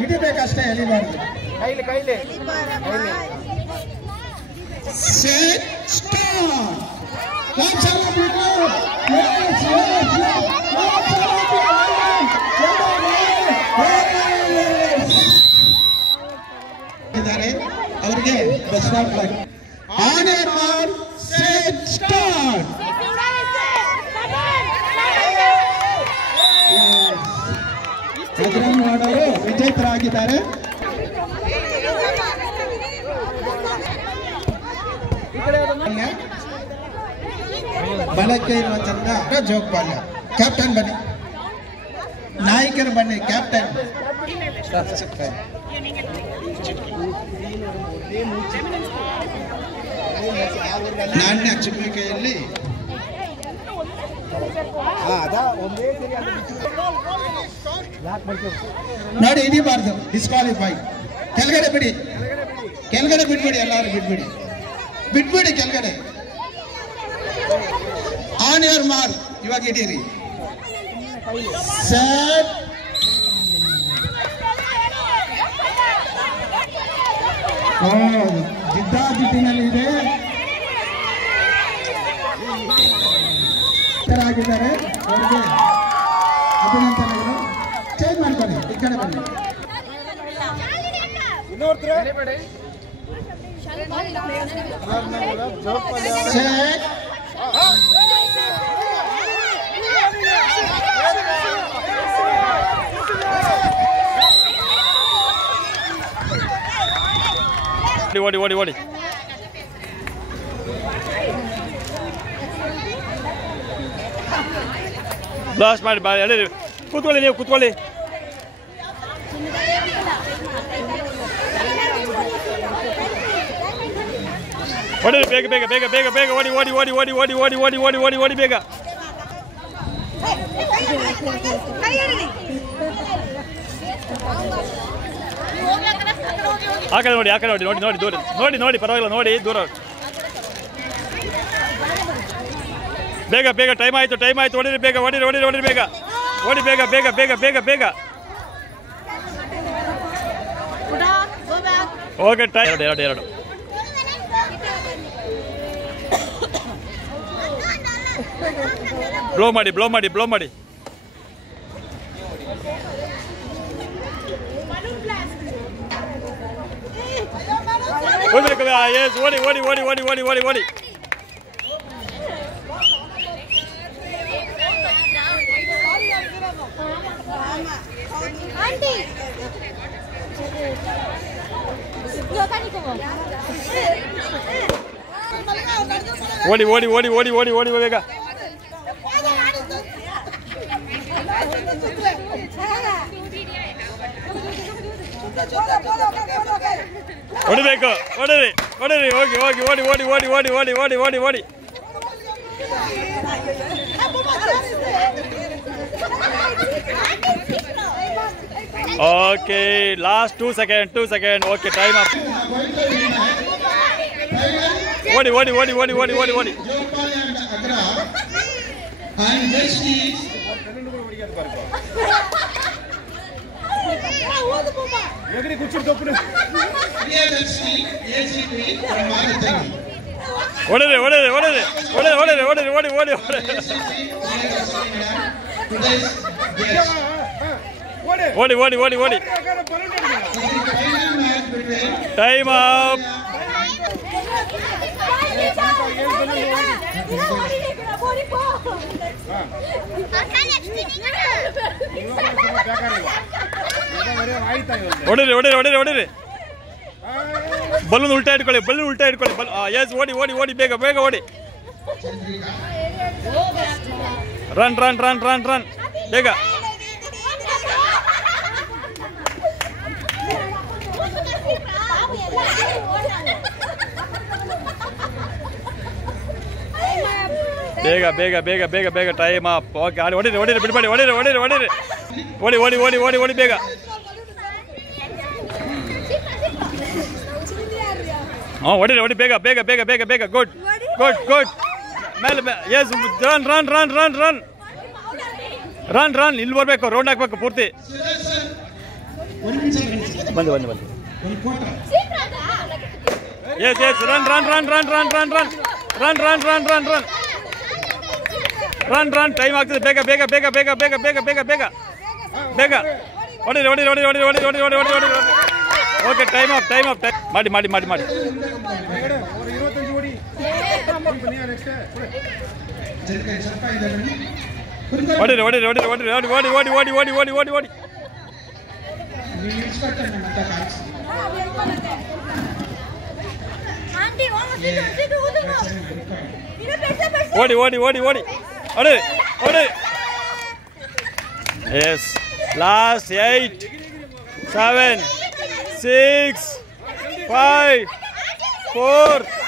ಹಿಡಿಬೇಕಷ್ಟೇ, ಎಲಿಬಾರ್ದು. ಕೈಲಿ set start. ಅವರಿಗೆ best of luck. On your mark, set start. ಅಗ್ರಮ್ ಮಾಡೋರು ವಿಜೇತರಾಗಿದ್ದಾರೆ. ಬಲಕ್ಕೆ ಇರುವ ಚಂದ ಜೋಗ್ಬಾಲ್ಯ. ಕ್ಯಾಪ್ಟನ್ ಬನ್ನಿ, ನಾಯಕರು ಬನ್ನಿ. ಕ್ಯಾಪ್ಟನ್ ನಾಣ್ಯ ಚುಮ್ಮಿಕೆಯಲ್ಲಿ ನೋಡಿ, ಹಿಡಿಬಾರ್ದು, ಡಿಸ್ಕ್ವಾಲಿಫೈ. ಕೆಳಗಡೆ ಬಿಡಿ, ಕೆಳಗಡೆ ಬಿಟ್ಬಿಡಿ, ಎಲ್ಲರೂ ಬಿಟ್ಬಿಡಿ ಕೆಳಗಡೆ. ಆನ್ ಯುವರ್ ಮಾರ್ಕ್, ಇವಾಗ ಹಿಡೀರಿ. ಸೆಟ್ ಜಿದ್ದಾಜಿದ್ದಿನಲ್ಲಿ ಇದೆ. ಆಗಿದ್ದಾರೆ, ಅವರಿಗೆ ಅಭಿನಂದನೆಗಳು. ಚೇಂಜ್ ಮಾಡ್ಕೊಳ್ಳಿ, ಈ ಕಡೆ ಬನ್ನಿ. ಸೆಟ್ ಓಡಿ ಬ್ಲಾಸ್ಟ್ ಮಾಡಿ ಬಾ. ಎಲ್ಲಿ ಕೂತ್ಕೊಳ್ಳಿ, ನೀವು ಕೂತ್ಕೊಳ್ಳಿ. ಹೊಡಿ ಬೇಗ ಬೇಗ ಬೇಗ ಬೇಗ ಬೇಗ ಓಡಿ ಓಡಿ ಓಡಿ ಓಡಿ ಓಡಿ ಓಡಿ ಓಡಿ ಓಡಿ ಓಡಿ ಓಡಿ ಬೇಗ. ಆ ಕಡೆ ನೋಡಿ, ಆ ಕಡೆ ನೋಡಿ, ನೋಡಿ ನೋಡಿ ದೂರ ನೋಡಿ, ನೋಡಿ ಪರವಾಗಿಲ್ಲ, ನೋಡಿ ದೂರ. ಬೇಗ ಬೇಗ, ಟೈಮ್ ಆಯ್ತು, ಟೈಮ್ ಆಯ್ತು. ಹೊಡಿರಿ ಬೇಗ, ಹೊಡಿರಿ ಹೊಡಿರಿ ಹೊಡಿರಿ ಬೇಗ, ಓಡಿ ಬೇಗ ಬೇಗ ಬೇಗ ಬೇಗ ಬೇಗ. ಓಕೆ, ಟೈಮ್ ಎರಡು. ಬ್ಲೋ ಮಾಡಿ, ಬ್ಲೋ ಮಾಡಿ, ಬ್ಲೋ ಮಾಡಿ. ಎಸ್, ಓಡಿ ಓಡಿ ಓಡಿ ಓಡಿ ಓಡಿ ಓಡಿ ಓಡಿ. ಓಡಿ ಓಡಿ ಓಡಿ ಓಡಿ ಓಡಿ ಓಡಿ ಬೇಗ. ಹೊಡಿಬೇಕು, ಹೊಡಿರಿ ಹೊಡಿರಿ, ಹೋಗಿ ಹೋಗಿ ಓಡಿ ಓಡಿ ಓಡಿ ಓಡಿ ಓಡಿ ಓಡಿ ಓಡಿ ಓಡಿ. Okay, last 2 seconds. Okay, time up. ಓಡಿ ಓಡಿ ಓಡಿ ಓಡಿ ಓಡಿ ಓಡಿ ಓಡಿ. ಹೊಡಿರಿ ಹೊಡಿರಿ ಹೊಡಿರಿ ಹೊಡಿರಿ ಹೊಡಿರಿ ಹೊಡಿರಿ ಓಡಿ ಓಡಿ ಓಡಿ ಓಡಿ ಓಡಿ ಓಡಿ. Time up. ಹೊಡಿರಿ ಹೊಡಿರಿ ಹೊಡಿರಿ ಹೊಡಿರಿ. ಬಲೂನ್ ಉಲ್ಟಾ ಇಟ್ಕೊಳ್ಳಿ, ಬಲೂನ್ ಉಲ್ಟಾ ಇಟ್ಕೊಳ್ಳಿ. ಎಸ್, ಓಡಿ ಓಡಿ ಓಡಿ ಬೇಗ ಬೇಗ ಓಡಿ. Run run run run run ಬೇಗ. ಬೇಗ ಬೇಗ ಬೇಗ ಬೇಗ ಬೇಗ, ಟೈಮ್ ಅಪ್. ಓಕೆ, ಆಡಿ ಹೊಡಿರಿ ಹೊಡಿರಿ, ಬಿಡ್ಬೇಡಿ, ಹೊಡಿರಿ ಹೊಡಿರಿ ಹೊಡಿರಿ. ಓಡಿ ಓಡಿ ಓಡಿ ಓಡಿ ಓಡಿ ಬೇಗ. ಹಾಂ, ಹೊಡಿರಿ ಹೊಡಿ ಬೇಗ ಬೇಗ ಬೇಗ ಬೇಗ ಬೇಗ. Good good good. ಮೇಲೆ yes, run run run run run run run. ಇಲ್ಲಿ ಬರಬೇಕು, ರೌಂಡ್ ಹಾಕ್ಬೇಕು ಪೂರ್ತಿ. ಬಂದು ಎಸ್ ರನ್ ಟೈಮ್ ಆಗ್ತದೆ ಬೇಗ ಹೊಡಿರಿ ಓಕೆ ಟೈಮ್ ಆಫ್ ಮಾಡಿ ಓಡಿ ಎಸ್ ಲಾಸ್ಟ್ 8 7 6 5 4